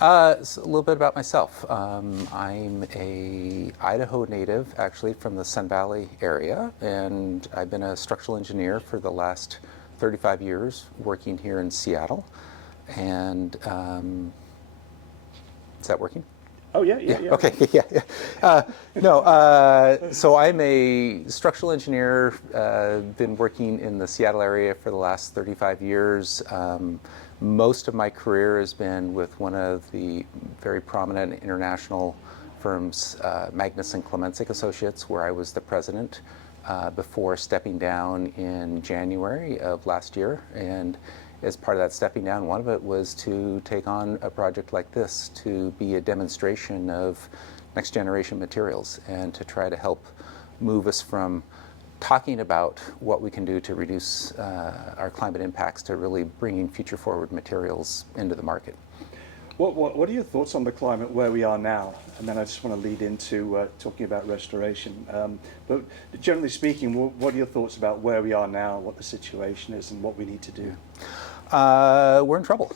So a little bit about myself. I'm a Idaho native, actually from the Sun Valley area, and I've been a structural engineer for the last 35 years, working here in Seattle. And is that working? Oh yeah, yeah, Yeah. yeah. Okay. Yeah. Yeah. No. So I'm a structural engineer. Been working in the Seattle area for the last 35 years. Most of my career has been with one of the very prominent international firms, Magnus and Clemensic Associates, where I was the president before stepping down in January of last year. And as part of that stepping down, one of it was to take on a project like this to be a demonstration of next generation materials and to try to help move us from talking about what we can do to reduce our climate impacts to really bringing future forward materials into the market. What are your thoughts on the climate where we are now? And then I just want to lead into talking about restoration. But generally speaking, what are your thoughts about where we are now, what the situation is, and what we need to do? We're in trouble.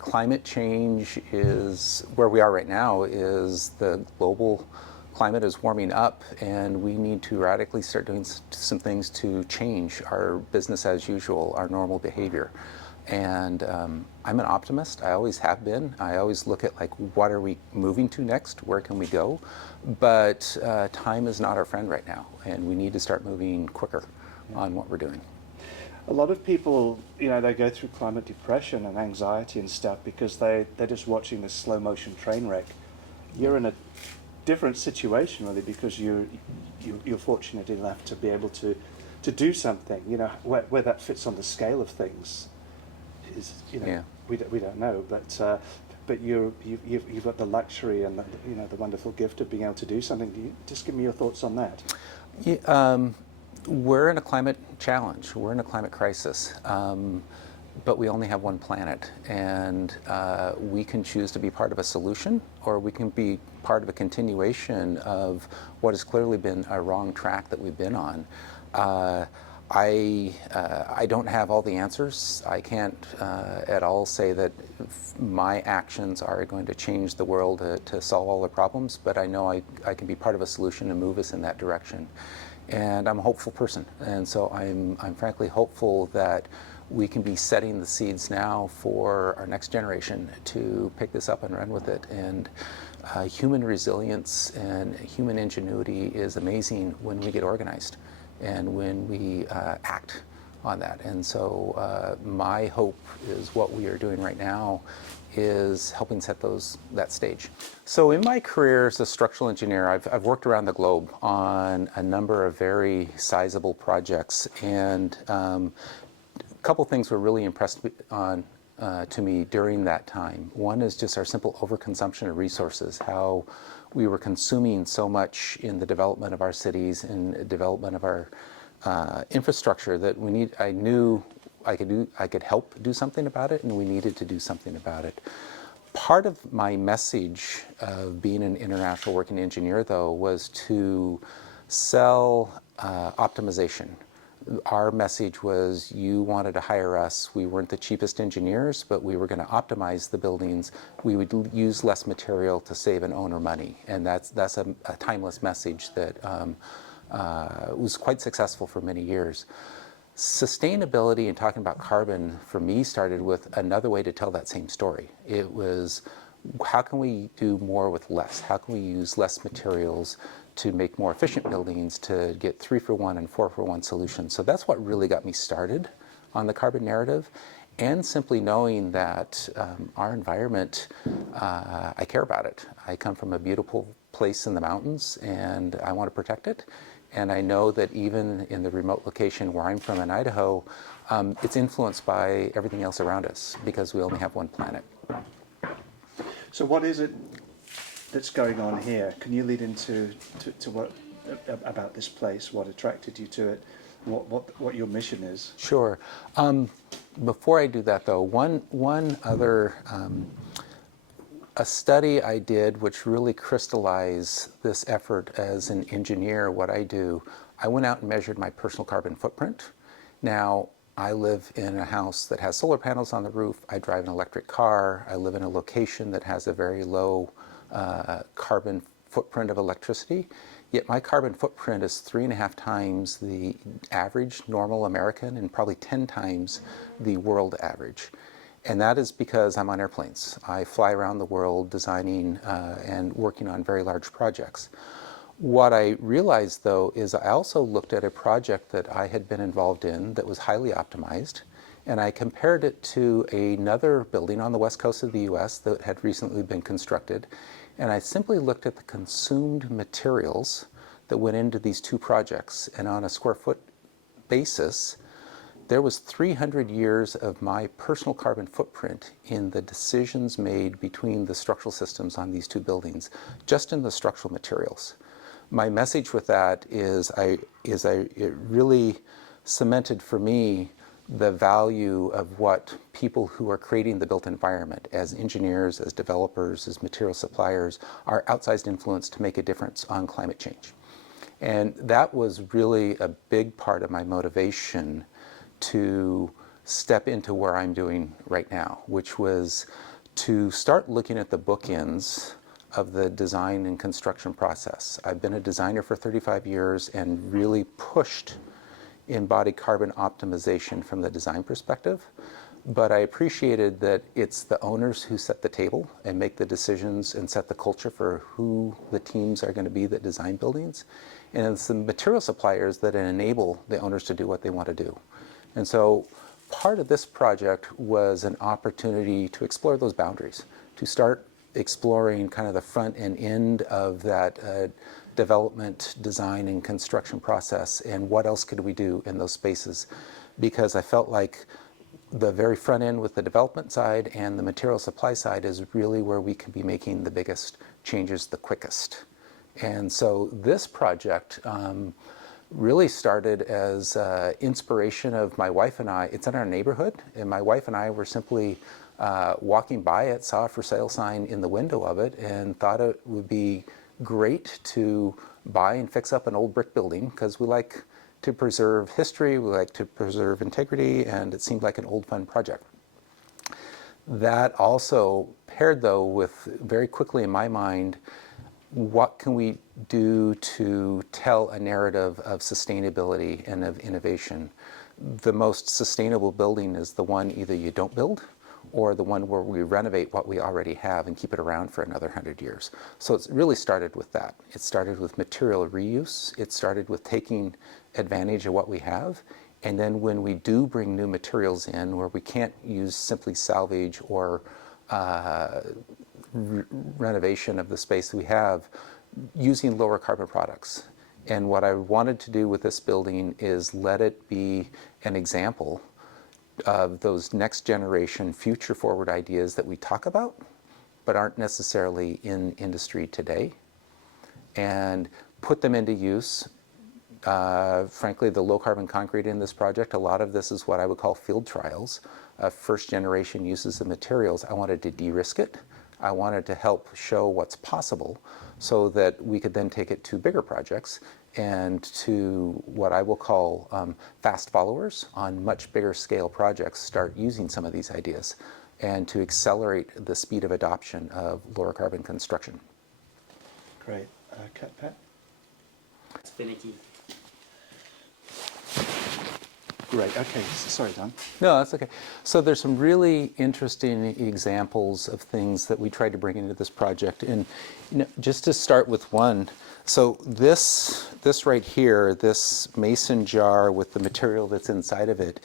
Climate change is where we are right now. Is the global climate is warming up, and we need to radically start doing some things to change our business as usual, our normal behavior. And I'm an optimist. I always have been. I always look at like, what are we moving to next? Where can we go? But time is not our friend right now, and we need to start moving quicker on what we're doing. A lot of people, they go through climate depression and anxiety and stuff because they're just watching this slow motion train wreck. You're in a different situation really because you're fortunate enough to be able to do something. Where that fits on the scale of things is Yeah. we don't know, but you've got the luxury and the wonderful gift of being able to do something. Do you just give me your thoughts on that? Yeah, we're in a climate challenge. We're in a climate crisis. But we only have one planet, and we can choose to be part of a solution, or we can be part of a continuation of what has clearly been a wrong track that we've been on. I don't have all the answers. I can't at all say that my actions are going to change the world to solve all the problems, but I know I can be part of a solution and move us in that direction. And I'm a hopeful person, and so I'm frankly hopeful that we can be setting the seeds now for our next generation to pick this up and run with it. And human resilience and human ingenuity is amazing when we get organized and when we act on that. And so my hope is what we are doing right now is helping set that stage. So in my career as a structural engineer, I've worked around the globe on a number of very sizable projects, and a couple things were really impressed to me during that time. One is just our simple overconsumption of resources, how we were consuming so much in the development of our cities and development of our infrastructure that I knew I could help do something about it, and we needed to do something about it. Part of my message of being an international working engineer, though, was to sell optimization. Our message was, you wanted to hire us. We weren't the cheapest engineers, but we were going to optimize the buildings. We would use less material to save an owner money, and that's a timeless message that was quite successful for many years. Sustainability and talking about carbon for me started with another way to tell that same story. It was, how can we do more with less? How can we use less materials to make more efficient buildings, to get 3-for-1 and 4-for-1 solutions? So that's what really got me started on the carbon narrative, and simply knowing that our environment, I care about it. I come from a beautiful place in the mountains, and I want to protect it. And I know that even in the remote location where I'm from in Idaho, it's influenced by everything else around us because we only have one planet. So what is it that's going on here? Can you lead into what about this place? What attracted you to it? What your mission is? Sure. Before I do that, though, one other a study I did which really crystallized this effort as an engineer, what I do, I went out and measured my personal carbon footprint. Now, I live in a house that has solar panels on the roof. I drive an electric car. I live in a location that has a very low carbon footprint of electricity. Yet my carbon footprint is 3.5 times the average normal American and probably 10 times the world average. And that is because I'm on airplanes. I fly around the world designing and working on very large projects. What I realized, though, is I also looked at a project that I had been involved in that was highly optimized, and I compared it to another building on the west coast of the US that had recently been constructed, and I simply looked at the consumed materials that went into these two projects, and on a square foot basis, there was 300 years of my personal carbon footprint in the decisions made between the structural systems on these two buildings, just in the structural materials. My message with that is it really cemented for me the value of what people who are creating the built environment as engineers, as developers, as material suppliers, are outsized influence to make a difference on climate change. And that was really a big part of my motivation to step into where I'm doing right now, which was to start looking at the bookends of the design and construction process. I've been a designer for 35 years and really pushed embodied carbon optimization from the design perspective, but I appreciated that it's the owners who set the table and make the decisions and set the culture for who the teams are going to be that design buildings, and it's the material suppliers that enable the owners to do what they want to do. And so part of this project was an opportunity to explore those boundaries, to start exploring kind of the front and end of that development, design, and construction process, and what else could we do in those spaces, because I felt like the very front end with the development side and the material supply side is really where we can be making the biggest changes the quickest. And so this project really started as inspiration of my wife and I. It's in our neighborhood, and my wife and I were simply walking by it, saw a for sale sign in the window of it, and thought it would be great to buy and fix up an old brick building, because we like to preserve history, we like to preserve integrity, and it seemed like an old fun project. That also paired, though, with very quickly in my mind, what can we do to tell a narrative of sustainability and of innovation? The most sustainable building is the one either you don't build, or the one where we renovate what we already have and keep it around for another 100 years. So it's really started with that. It started with material reuse. It started with taking advantage of what we have. And then when we do bring new materials in where we can't use simply salvage or renovation of the space we have, using lower carbon products. And what I wanted to do with this building is let it be an example of those next generation future forward ideas that we talk about but aren't necessarily in industry today, and put them into use. Frankly, the low carbon concrete in this project, a lot of this is what I would call field trials, first generation uses of materials. I wanted to de-risk it. I wanted to help show what's possible so that we could then take it to bigger projects and to what I will call fast followers on much bigger scale projects start using some of these ideas, and to accelerate the speed of adoption of lower carbon construction. Great. Pat? It's finicky. Great. Okay. Sorry, Don. No, that's okay. So there's some really interesting examples of things that we tried to bring into this project. And just to start with one, so this right here, this mason jar with the material that's inside of it,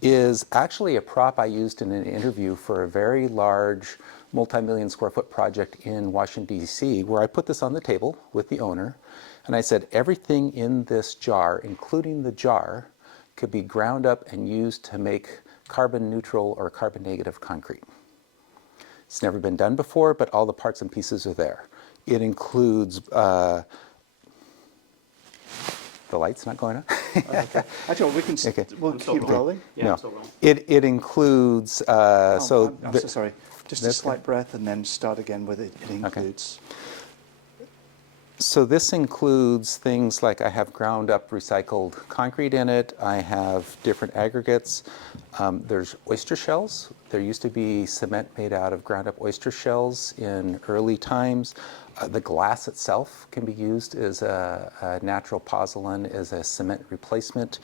is actually a prop I used in an interview for a very large multi-million square foot project in Washington, D.C., where I put this on the table with the owner. And I said, everything in this jar, including the jar, could be ground up and used to make carbon neutral or carbon negative concrete. It's never been done before, but all the parts and pieces are there. It includes, the light's not going on? Okay. Actually, we'll keep rolling. Yeah, No, I'm still rolling. it includes, I'm so sorry. Just a slight breath and then start again with it. It includes. So this includes things like I have ground up recycled concrete in it. I have different aggregates. There's oyster shells. There used to be cement made out of ground up oyster shells in early times. The glass itself can be used as a natural pozzolan, as a cement replacement.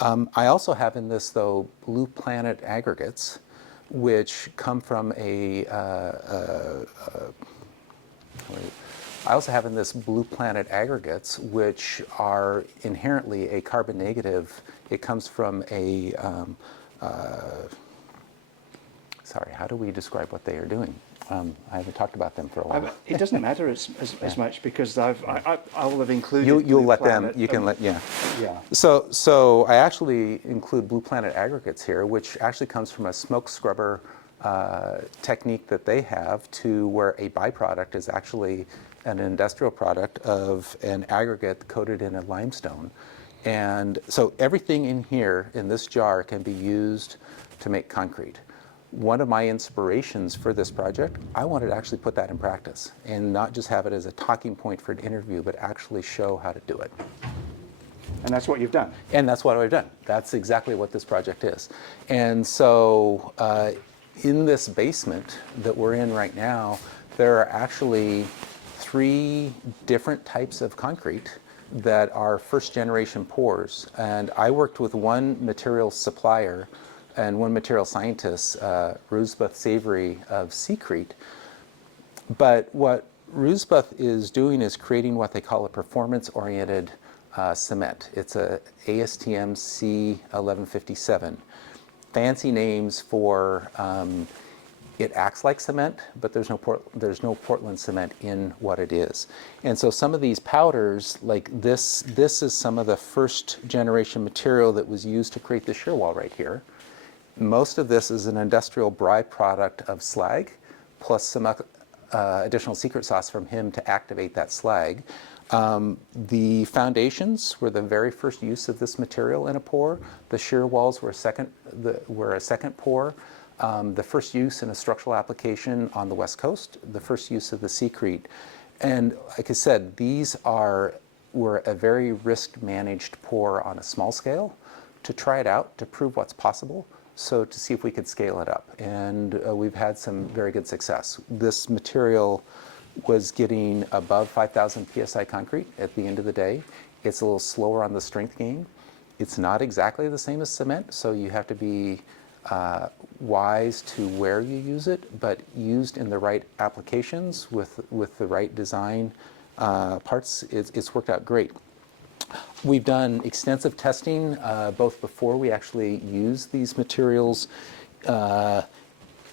I also have in this, though, Blue Planet aggregates, which come from I also have in this Blue Planet aggregates, which are inherently a carbon negative. It comes from a, sorry, how do we describe what they are doing? I haven't talked about them for a while. It doesn't matter as much because I will have included. You'll Blue let them, Planet, you can let, yeah. Yeah. So I actually include Blue Planet aggregates here, which actually comes from a smoke scrubber technique that they have, to where a byproduct is actually an industrial product of an aggregate coated in a limestone. And so everything in here, in this jar, can be used to make concrete. One of my inspirations for this project, I wanted to actually put that in practice and not just have it as a talking point for an interview, but actually show how to do it. And that's what you've done. And that's what I've done. That's exactly what this project is. And so in this basement that we're in right now, there are actually 3 different types of concrete that are first generation pours. And I worked with one material supplier and one material scientist, Roosbuth Savory of Secrete. But what Roosbuth is doing is creating what they call a performance-oriented cement. It's a ASTM C1157. Fancy names for it acts like cement, but there's no Portland cement in what it is. And so some of these powders, like this is some of the first generation material that was used to create the shear wall right here. Most of this is an industrial byproduct of slag, plus some additional secret sauce from him to activate that slag. The foundations were the very first use of this material in a pour. The shear walls were a second pour. The first use in a structural application on the West Coast, the first use of the Secrete. And like I said, these were a very risk-managed pour on a small scale to try it out, to prove what's possible, so to see if we could scale it up. And we've had some very good success. This material was getting above 5,000 PSI concrete at the end of the day. It's a little slower on the strength gain. It's not exactly the same as cement, so you have to be wise to where you use it, but used in the right applications with the right design parts, it's worked out great. We've done extensive testing both before we actually use these materials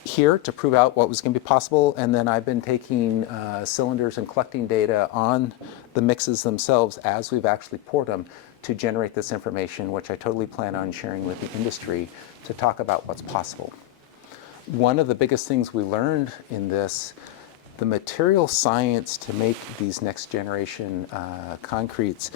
here to prove out what was going to be possible, and then I've been taking cylinders and collecting data on the mixes themselves as we've actually poured them to generate this information, which I totally plan on sharing with the industry to talk about what's possible. One of the biggest things we learned in this, the material science to make these next generation concretes,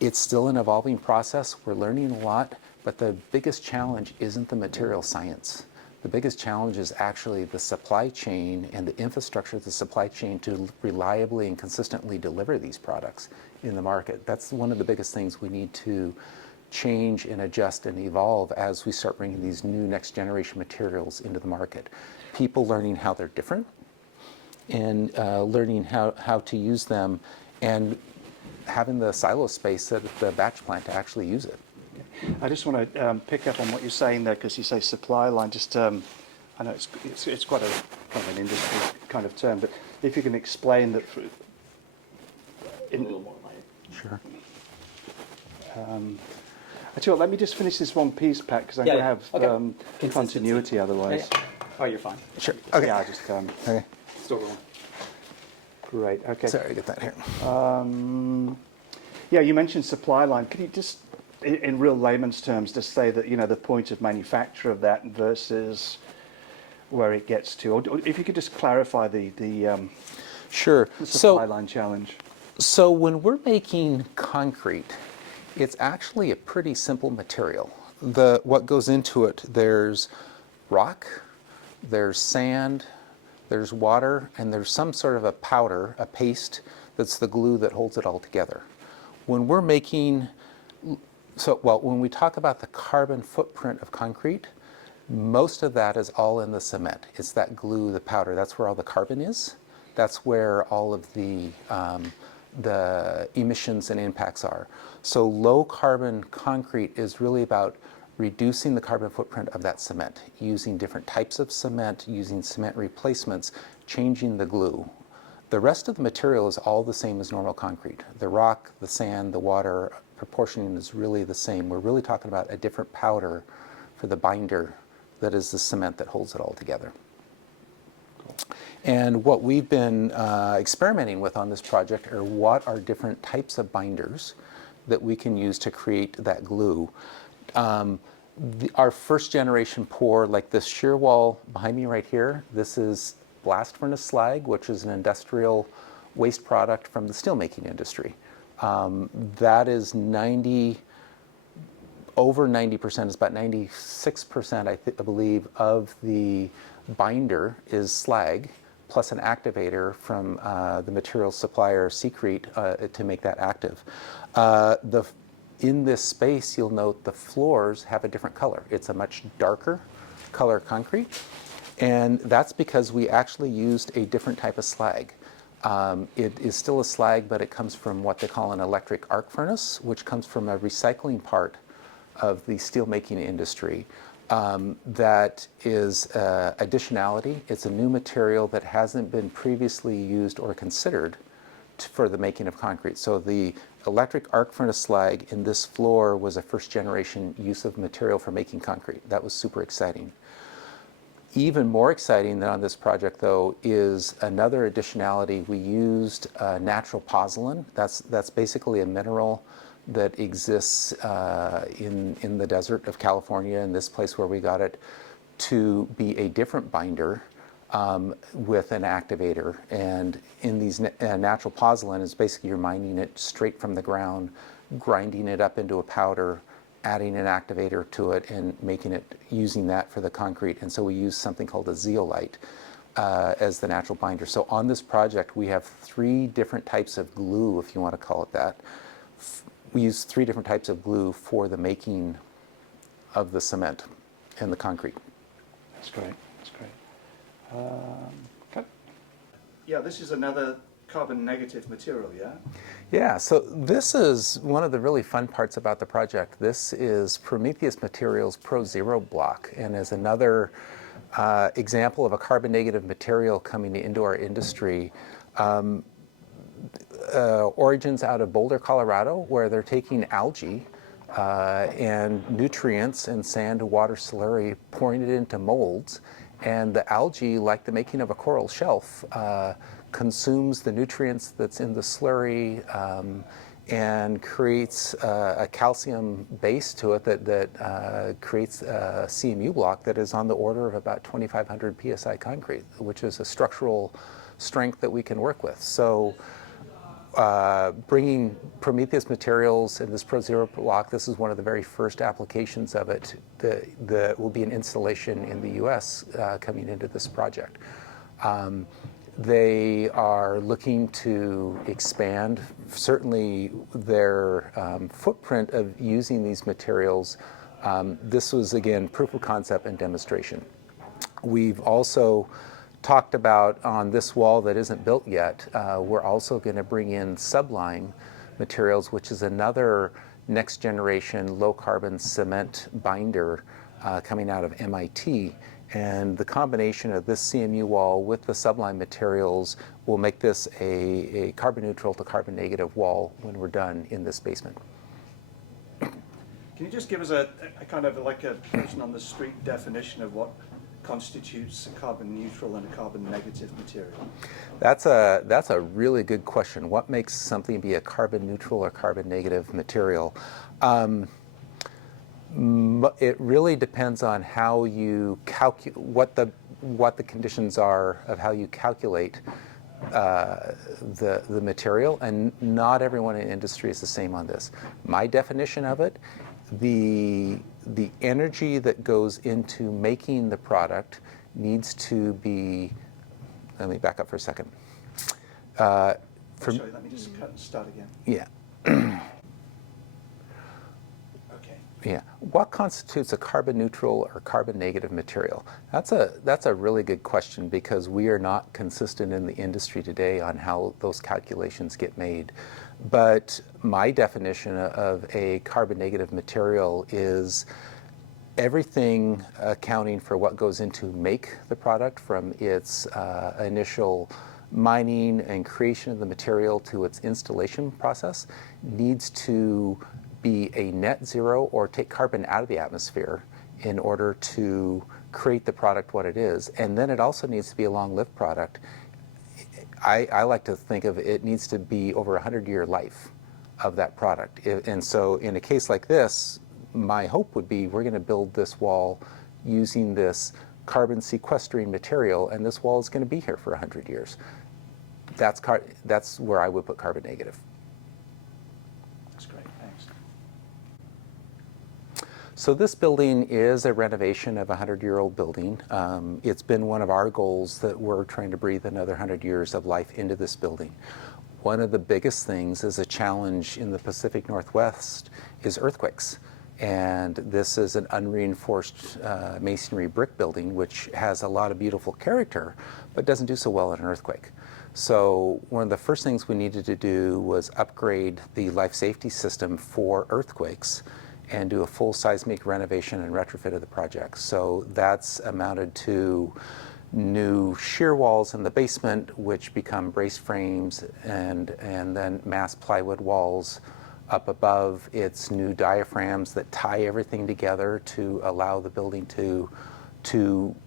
it's still an evolving process. We're learning a lot, but the biggest challenge isn't the material science. The biggest challenge is actually the supply chain and the infrastructure of the supply chain to reliably and consistently deliver these products in the market. That's one of the biggest things we need to change and adjust and evolve as we start bringing these new next generation materials into the market. People learning how they're different and learning how to use them, and having the silo space at the batch plant to actually use it. I just want to pick up on what you're saying there, because you say supply line. Just I know it's quite a kind of an industry kind of term, but if you can explain that. A little more light. Sure. I tell you what, let me just finish this one piece, Pat, because I'm going to have continuity otherwise. Yeah. Oh, you're fine. Sure. Okay. Yeah, I just Okay. Still rolling. great. Okay. Sorry, get that here. Yeah, you mentioned supply line. Could you just, in real layman's terms, just say that, you know, the point of manufacture of that versus where it gets to, or if you could just clarify the Sure. supply line challenge. So when we're making concrete, it's actually a pretty simple material. What goes into it, there's rock, there's sand, there's water, and there's some sort of a powder, a paste that's the glue that holds it all together. When we're making, when we talk about the carbon footprint of concrete, most of that is all in the cement. It's that glue, the powder, that's where all the carbon is. That's where all of the emissions and impacts are. So low carbon concrete is really about reducing the carbon footprint of that cement, using different types of cement, using cement replacements, changing the glue. The rest of the material is all the same as normal concrete. The rock, the sand, the water, proportioning is really the same. We're really talking about a different powder for the binder that is the cement that holds it all together. And what we've been experimenting with on this project are what are different types of binders that we can use to create that glue. Our first generation pour, like this shear wall behind me right here, this is blast furnace slag, which is an industrial waste product from the steelmaking industry. That is over 90%, it's about 96%, I believe, of the binder is slag, plus an activator from the material supplier Secrete to make that active. In this space, you'll note the floors have a different color. It's a much darker color concrete, and that's because we actually used a different type of slag. It is still a slag, but it comes from what they call an electric arc furnace, which comes from a recycling part of the steelmaking industry. That is additionality. It's a new material that hasn't been previously used or considered for the making of concrete. So the electric arc furnace slag in this floor was a first generation use of material for making concrete. That was super exciting. Even more exciting than on this project, though, is another additionality. We used natural pozzolan. That's basically a mineral that exists in the desert of California, in this place where we got it, to be a different binder with an activator. And in these natural pozzolan is basically you're mining it straight from the ground, grinding it up into a powder, adding an activator to it, and using that for the concrete. And so we use something called a zeolite as the natural binder. So on this project, we have 3 different types of glue, if you want to call it that. We use 3 different types of glue for the making of the cement and the concrete. That's great. That's great. Okay. Yeah, this is another carbon negative material, yeah? Yeah, so this is one of the really fun parts about the project. This is Prometheus Materials Pro Zero block, and is another example of a carbon negative material coming into our industry. Origins out of Boulder, Colorado, where they're taking algae and nutrients and sand and water slurry, pouring it into molds, and the algae, like the making of a coral shelf, consumes the nutrients that's in the slurry and creates a calcium base to it that creates a CMU block that is on the order of about 2,500 psi concrete, which is a structural strength that we can work with. So bringing Prometheus materials in this Pro Zero block, this is one of the very first applications of it. That will be an installation in the US coming into this project. They are looking to expand, certainly, their footprint of using these materials. This was, again, proof of concept and demonstration. We've also talked about on this wall that isn't built yet, we're also going to bring in sublime materials, which is another next generation low carbon cement binder coming out of MIT. And the combination of this CMU wall with the sublime materials will make this a carbon neutral to carbon negative wall when we're done in this basement. Can you just give us a kind of like a person on the street definition of what constitutes a carbon neutral and a carbon negative material? That's a really good question. What makes something be a carbon neutral or carbon negative material? It really depends on how you calculate what the conditions are of how you calculate the material, and not everyone in industry is the same on this. My definition of it, the energy that goes into making the product needs to be, let me back up for a second. For- Sorry, let me just cut and start again. Yeah. Okay. Yeah. What constitutes a carbon neutral or carbon negative material? That's a really good question because we are not consistent in the industry today on how those calculations get made. But my definition of a carbon negative material is everything accounting for what goes into make the product, from its initial mining and creation of the material to its installation process, needs to be a net zero or take carbon out of the atmosphere in order to create the product what it is. And then it also needs to be a long-lived product. I like to think of it needs to be over a 100-year life of that product. And so in a case like this, my hope would be we're going to build this wall using this carbon sequestering material, and this wall is going to be here for 100 years. That's where I would put carbon negative. That's great, thanks. So this building is a renovation of a 100-year-old building. It's been one of our goals that we're trying to breathe another 100 years of life into this building. One of the biggest things is a challenge in the Pacific Northwest is earthquakes. And this is an unreinforced masonry brick building, which has a lot of beautiful character, but doesn't do so well in an earthquake. So one of the first things we needed to do was upgrade the life safety system for earthquakes and do a full seismic renovation and retrofit of the project. So that's amounted to new shear walls in the basement, which become brace frames, and then mass plywood walls up above. It's new diaphragms that tie everything together to allow the building to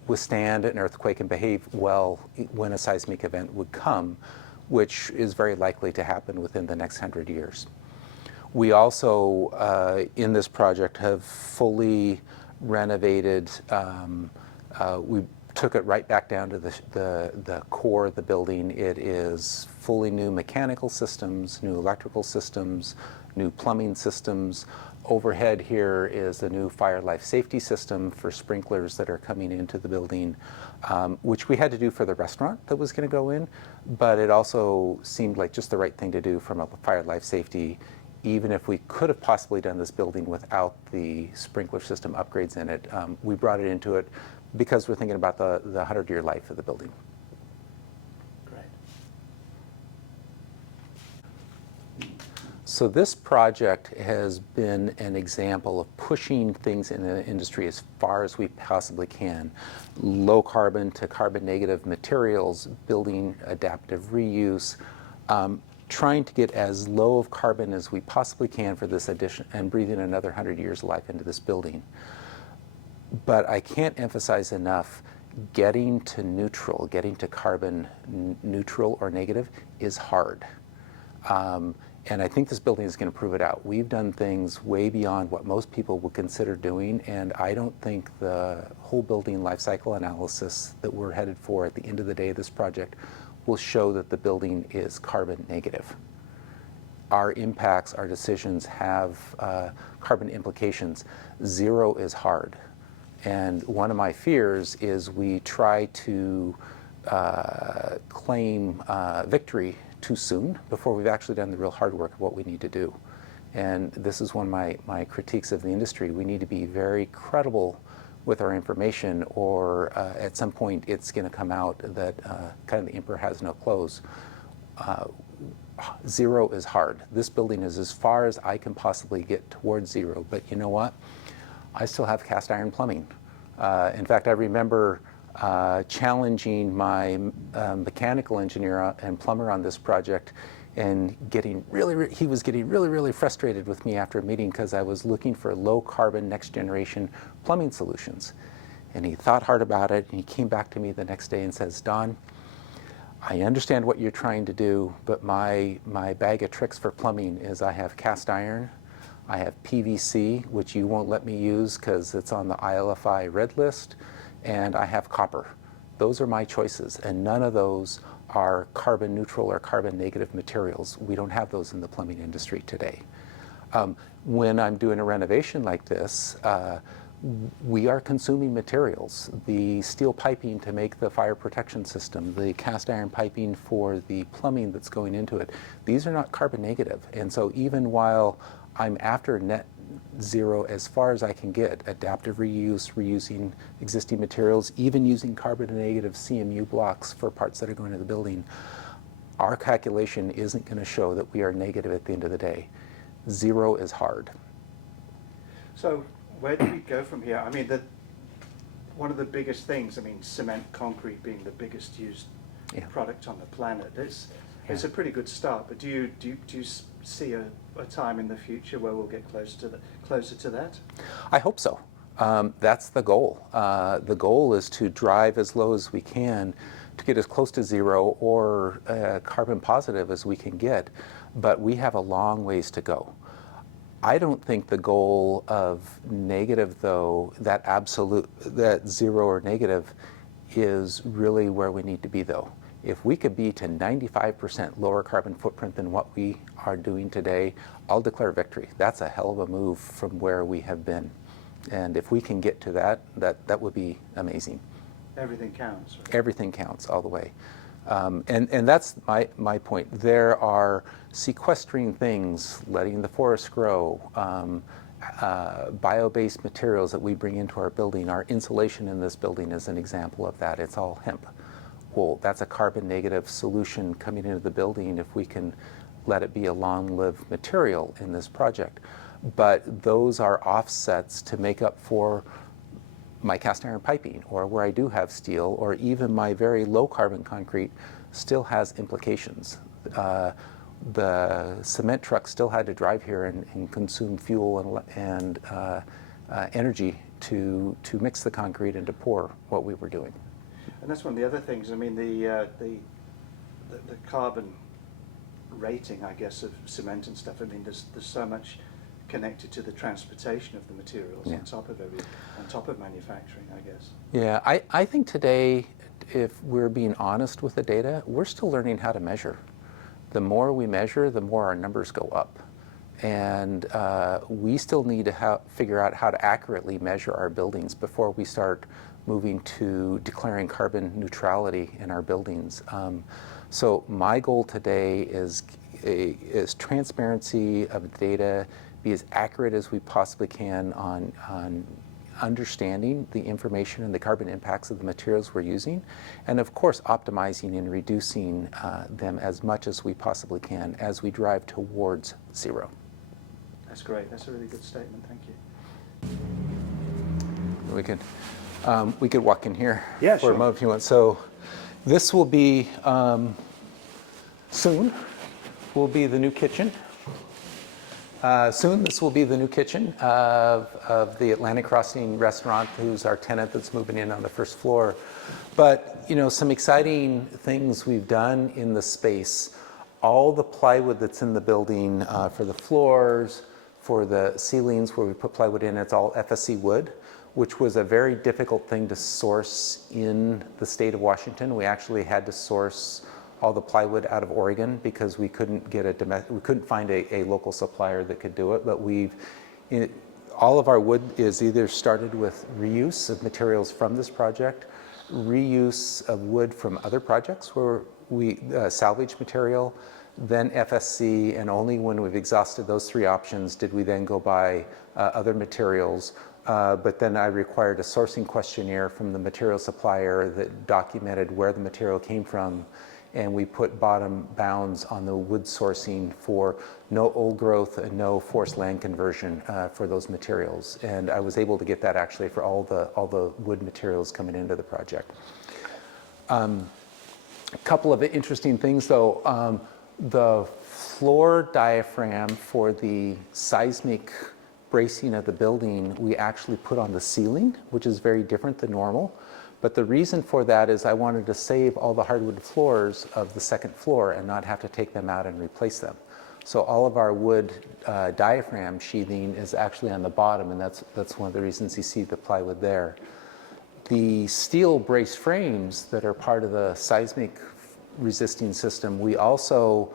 withstand an earthquake and behave well when a seismic event would come, which is very likely to happen within the next 100 years. We also, in this project, have fully renovated, we took it right back down to the core of the building. It is fully new mechanical systems, new electrical systems, new plumbing systems. Overhead here is the new fire life safety system for sprinklers that are coming into the building, which we had to do for the restaurant that was going to go in, but it also seemed like just the right thing to do from a fire life safety, even if we could have possibly done this building without the sprinkler system upgrades in it. We brought it into it because we're thinking about the 100-year life of the building. Great. So this project has been an example of pushing things in the industry as far as we possibly can. Low carbon to carbon negative materials, building adaptive reuse, trying to get as low of carbon as we possibly can for this addition and breathing another 100 years of life into this building. But I can't emphasize enough, getting to neutral, getting to carbon neutral or negative is hard. And I think this building is going to prove it out. We've done things way beyond what most people would consider doing, and I don't think the whole building life cycle analysis that we're headed for at the end of the day of this project will show that the building is carbon negative. Our impacts, our decisions have carbon implications. Zero is hard. And one of my fears is we try to claim victory too soon before we've actually done the real hard work of what we need to do. And this is one of my critiques of the industry. We need to be very credible with our information, or at some point it's going to come out that kind of the emperor has no clothes. Zero is hard. This building is as far as I can possibly get towards zero, but you know what? I still have cast iron plumbing. In fact, I remember challenging my mechanical engineer and plumber on this project, and he was getting really frustrated with me after a meeting because I was looking for low carbon next generation plumbing solutions. And he thought hard about it, and he came back to me the next day and says, "Don, I understand what you're trying to do, but my bag of tricks for plumbing is I have cast iron, I have PVC, which you won't let me use because it's on the ILFI red list, and I have copper. Those are my choices, and none of those are carbon neutral or carbon negative materials. We don't have those in the plumbing industry today." When I'm doing a renovation like this, we are consuming materials. The steel piping to make the fire protection system, the cast iron piping for the plumbing that's going into it, these are not carbon negative. And so even while I'm after net zero as far as I can get, adaptive reuse, reusing existing materials, even using carbon negative CMU blocks for parts that are going to the building, our calculation isn't going to show that we are negative at the end of the day. Zero is hard. So where do we go from here? I mean, one of the biggest things, I mean, cement, concrete being the biggest used product on the planet, it's a pretty good start. But do you see a time in the future where we'll get closer to that? I hope so. That's the goal. The goal is to drive as low as we can to get as close to zero or carbon positive as we can get. But we have a long ways to go. I don't think the goal of negative, though, that zero or negative is really where we need to be, though. If we could be to 95% lower carbon footprint than what we are doing today, I'll declare victory. That's a hell of a move from where we have been. And if we can get to that would be amazing. Everything counts. Right? Everything counts all the way. And that's my point. There are sequestering things, letting the forest grow, bio-based materials that we bring into our building. Our insulation in this building is an example of that. It's all hemp wool. That's a carbon negative solution coming into the building if we can let it be a long-lived material in this project. But those are offsets to make up for my cast iron piping, or where I do have steel, or even my very low carbon concrete still has implications. The cement truck still had to drive here and consume fuel and energy to mix the concrete and to pour what we were doing. And that's one of the other things. I mean, the carbon rating, I guess, of cement and stuff. I mean, there's so much connected to the transportation of the materials on top of manufacturing, I guess. Yeah, I think today, if we're being honest with the data, we're still learning how to measure. The more we measure, the more our numbers go up. And we still need to figure out how to accurately measure our buildings before we start moving to declaring carbon neutrality in our buildings. So my goal today is transparency of data, be as accurate as we possibly can on understanding the information and the carbon impacts of the materials we're using, and of course optimizing and reducing them as much as we possibly can as we drive towards zero. That's great. That's a really good statement. Thank you. We could walk in here for a moment if you want. So this will be soon will be the new kitchen. Soon, this will be the new kitchen of the Atlantic Crossing restaurant, who's our tenant that's moving in on the first floor. But, you know, some exciting things we've done in the space. All the plywood that's in the building for the floors, for the ceilings where we put plywood in, it's all FSC wood, which was a very difficult thing to source in the state of Washington. We actually had to source all the plywood out of Oregon because we couldn't find a local supplier that could do it. But all of our wood is either started with reuse of materials from this project, reuse of wood from other projects where we salvage material, then FSC, and only when we've exhausted those three options did we then go buy other materials. But then I required a sourcing questionnaire from the material supplier that documented where the material came from, and we put bottom bounds on the wood sourcing for no old growth and no forced land conversion for those materials. And I was able to get that actually for all the wood materials coming into the project. A couple of interesting things though. The floor diaphragm for the seismic bracing of the building we actually put on the ceiling, which is very different than normal. But the reason for that is I wanted to save all the hardwood floors of the second floor and not have to take them out and replace them. So all of our wood diaphragm sheathing is actually on the bottom, and that's one of the reasons you see the plywood there. The steel brace frames that are part of the seismic resisting system, we also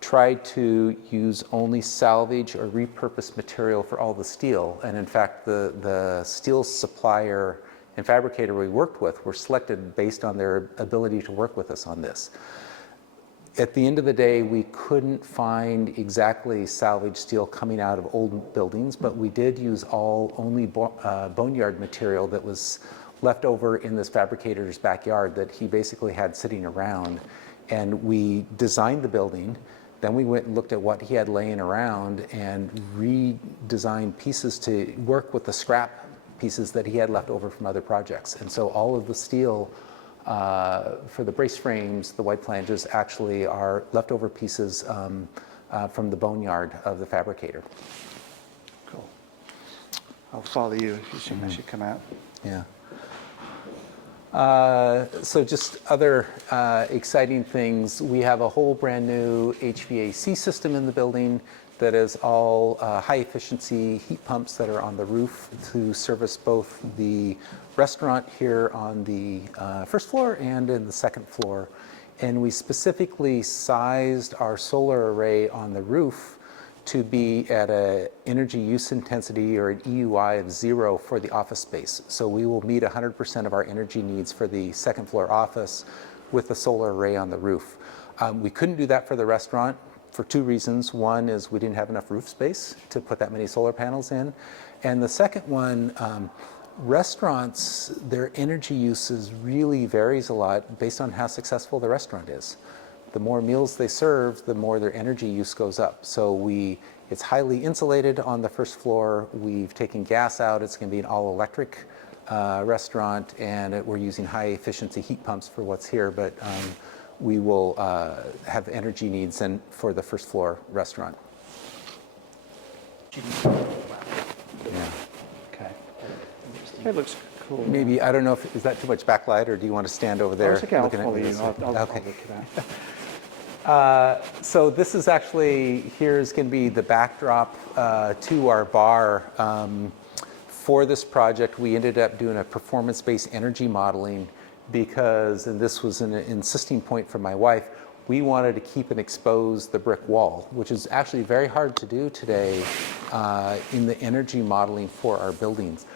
tried to use only salvage or repurposed material for all the steel. And in fact, the steel supplier and fabricator we worked with were selected based on their ability to work with us on this. At the end of the day, we couldn't find exactly salvage steel coming out of old buildings, but we did use only boneyard material that was left over in this fabricator's backyard that he basically had sitting around. And we designed the building. Then we went and looked at what he had laying around and redesigned pieces to work with the scrap pieces that he had left over from other projects. And so all of the steel for the brace frames, the white flanges, actually are leftover pieces from the boneyard of the fabricator. Cool. I'll follow you if you think that should come out. Yeah. So just other exciting things. We have a whole brand new HVAC system in the building that is all high efficiency heat pumps that are on the roof to service both the restaurant here on the first floor and in the second floor. And we specifically sized our solar array on the roof to be at an energy use intensity or an EUI of 0 for the office space. So we will meet 100% of our energy needs for the second floor office with the solar array on the roof. We couldn't do that for the restaurant for two reasons. One is we didn't have enough roof space to put that many solar panels in. And the second one, restaurants, their energy uses really varies a lot based on how successful the restaurant is. The more meals they serve, the more their energy use goes up. So it's highly insulated on the first floor. We've taken gas out. It's going to be an all-electric restaurant, and we're using high-efficiency heat pumps for what's here. But we will have energy needs for the first floor restaurant. Yeah. Okay. It looks cool. Maybe, I don't know is that too much backlight, or do you want to stand over there? It's okay, I'll looking at follow me? you. I'll Okay. look it out. So this is actually, here's going to be the backdrop to our bar. For this project, we ended up doing a performance-based energy modeling because, and this was an insisting point from my wife, we wanted to keep and expose the brick wall, which is actually very hard to do today in the energy modeling for our buildings.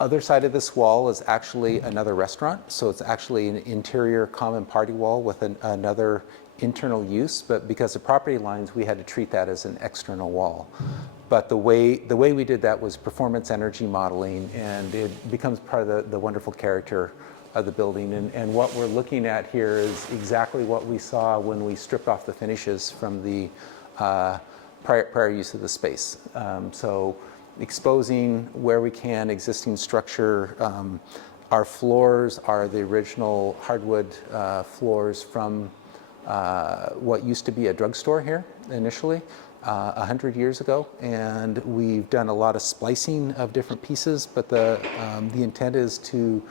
Other side of this wall is actually another restaurant, so it's actually an interior common party wall with another internal use, but because of property lines, we had to treat that as an external wall. But the way we did that was performance energy modeling, and it becomes part of the wonderful character of the building. And what we're looking at here is exactly what we saw when we stripped off the finishes from the prior use of the space. So exposing where we can existing structure. Our floors are the original hardwood floors from what used to be a drugstore here initially 100 years ago, and we've done a lot of splicing of different pieces, but the intent is to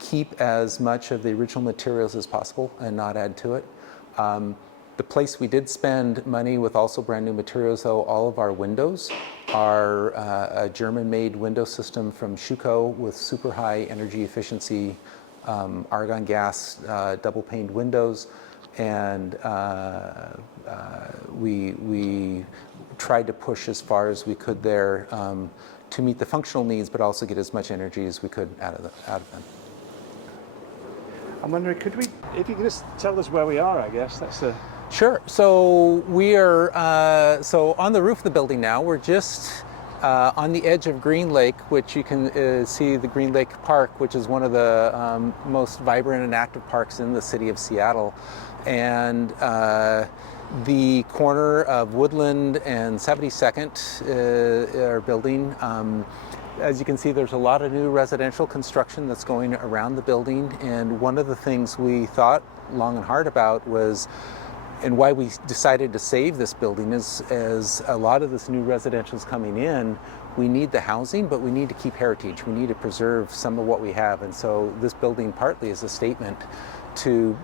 keep as much of the original materials as possible and not add to it. The place we did spend money with also brand new materials, though, all of our windows are a German-made window system from Schuko with super high energy efficiency, argon gas, double-paned windows. And we tried to push as far as we could there to meet the functional needs, but also get as much energy as we could out of them. I'm wondering, if you could just tell us where we are, I guess. Sure. So we are on the roof of the building now. We're just on the edge of Green Lake, which you can see the Green Lake Park, which is one of the most vibrant and active parks in the city of Seattle. And the corner of Woodland and 72nd are building. As you can see, there's a lot of new residential construction that's going around the building. And one of the things we thought long and hard about was, and why we decided to save this building is, as a lot of this new residential is coming in, we need the housing, but we need to keep heritage. We need to preserve some of what we have. And so this building partly is a statement to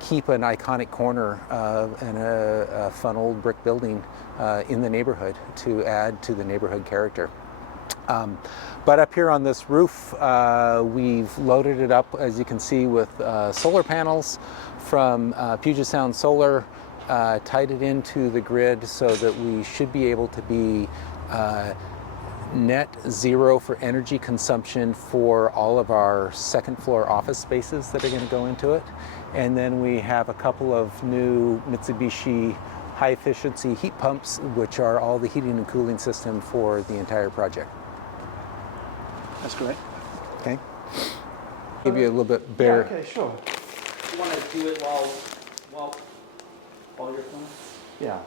keep an iconic corner and a fun old brick building in the neighborhood to add to the neighborhood character. But up here on this roof, we've loaded it up, as you can see, with solar panels from Puget Sound Solar. tied it into the grid so that we should be able to be net zero for energy consumption for all of our second floor office spaces that are going to go into it. And then we have a couple of new Mitsubishi high efficiency heat pumps, which are all the heating and cooling system for the entire project. That's great. Okay. Give you a little bit Yeah, better. okay, sure. You want to do it while you're filming? Yeah.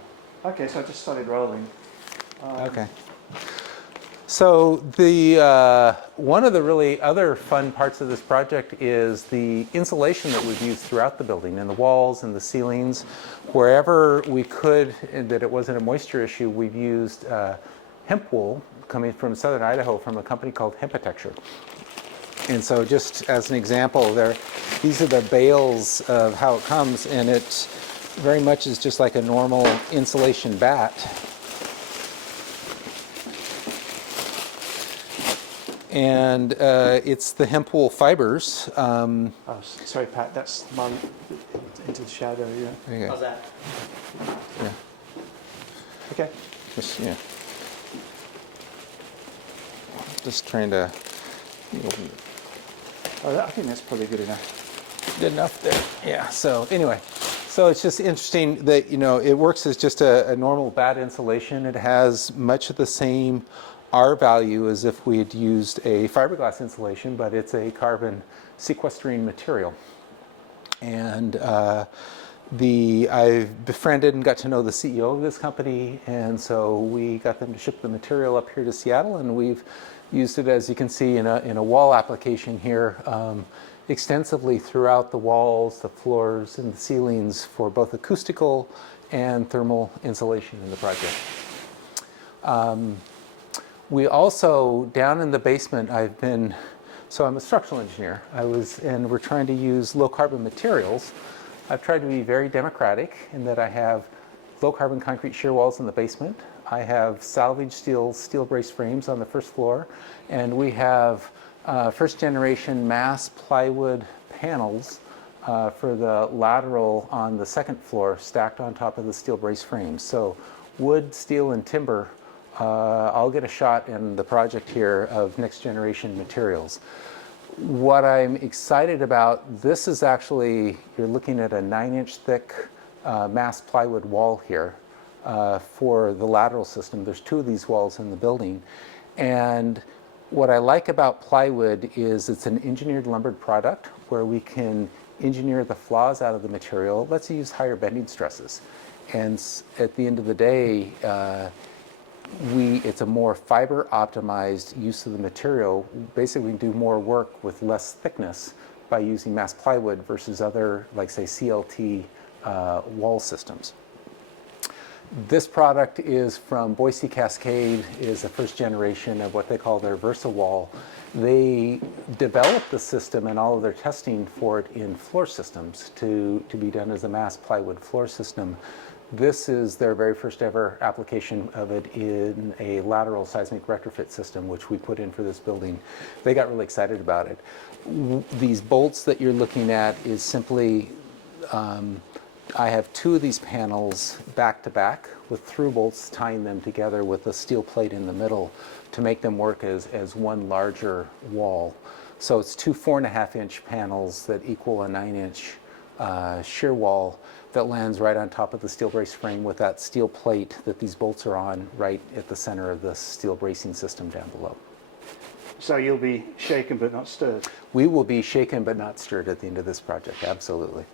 Okay, so I just started rolling. Okay. So the one of the really other fun parts of this project is the insulation that we've used throughout the building, in the walls and the ceilings. Wherever we could, and that it wasn't a moisture issue, we've used hemp wool coming from southern Idaho from a company called Hempatecture. And so just as an example, these are the bales of how it comes, and it very much is just like a normal insulation bat. And it's the hemp wool fibers. Oh, sorry, Pat, that's mine into the shadow, yeah. There you How's go. that? Yeah. Okay. Yeah. Just trying to. Oh, I think that's probably good enough. Good enough there. Yeah. So anyway, so it's just interesting that it works as just a normal bat insulation. It has much of the same R value as if we had used a fiberglass insulation, but it's a carbon sequestering material. And I've befriended and got to know the CEO of this company, and so we got them to ship the material up here to Seattle, and we've used it, as you can see, in a wall application here, extensively throughout the walls, the floors, and the ceilings for both acoustical and thermal insulation in the project. We also, down in the basement, so I'm a structural engineer. And we're trying to use low carbon materials. I've tried to be very democratic in that I have low carbon concrete shear walls in the basement. I have salvage steel brace frames on the first floor. And we have first generation mass plywood panels for the lateral on the second floor stacked on top of the steel brace frames. So wood, steel, and timber. I'll get a shot in the project here of next generation materials. What I'm excited about, this is actually, you're looking at a 9-inch thick mass plywood wall here for the lateral system. There's 2 of these walls in the building. And what I like about plywood is it's an engineered lumbered product where we can engineer the flaws out of the material. Let's use higher bending stresses. And at the end of the day, it's a more fiber optimized use of the material. Basically, we do more work with less thickness by using mass plywood versus other, like say CLT wall systems. This product is from Boise Cascade, is the first generation of what they call their VersaWall. They developed the system and all of their testing for it in floor systems to be done as a mass plywood floor system. This is their very first ever application of it in a lateral seismic retrofit system, which we put in for this building. They got really excited about it. These bolts that you're looking at is simply, I have 2 of these panels back to back with through bolts tying them together with a steel plate in the middle to make them work as one larger wall. So it's 2 4.5-inch panels that equal a 9-inch shear wall that lands right on top of the steel brace frame with that steel plate that these bolts are on right at the center of the steel bracing system down below. So you'll be shaken but not stirred. We will be shaken but not stirred at the end of this project, absolutely.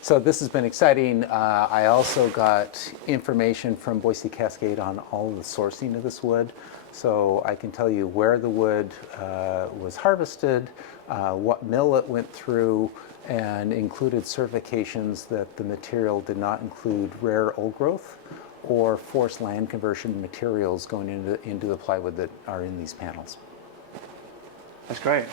So this has been exciting. I also got information from Boise Cascade on all of the sourcing of this wood. So I can tell you where the wood was harvested, what mill it went through, and included certifications that the material did not include rare old growth or forced land conversion materials going into the plywood that are in these panels. That's great.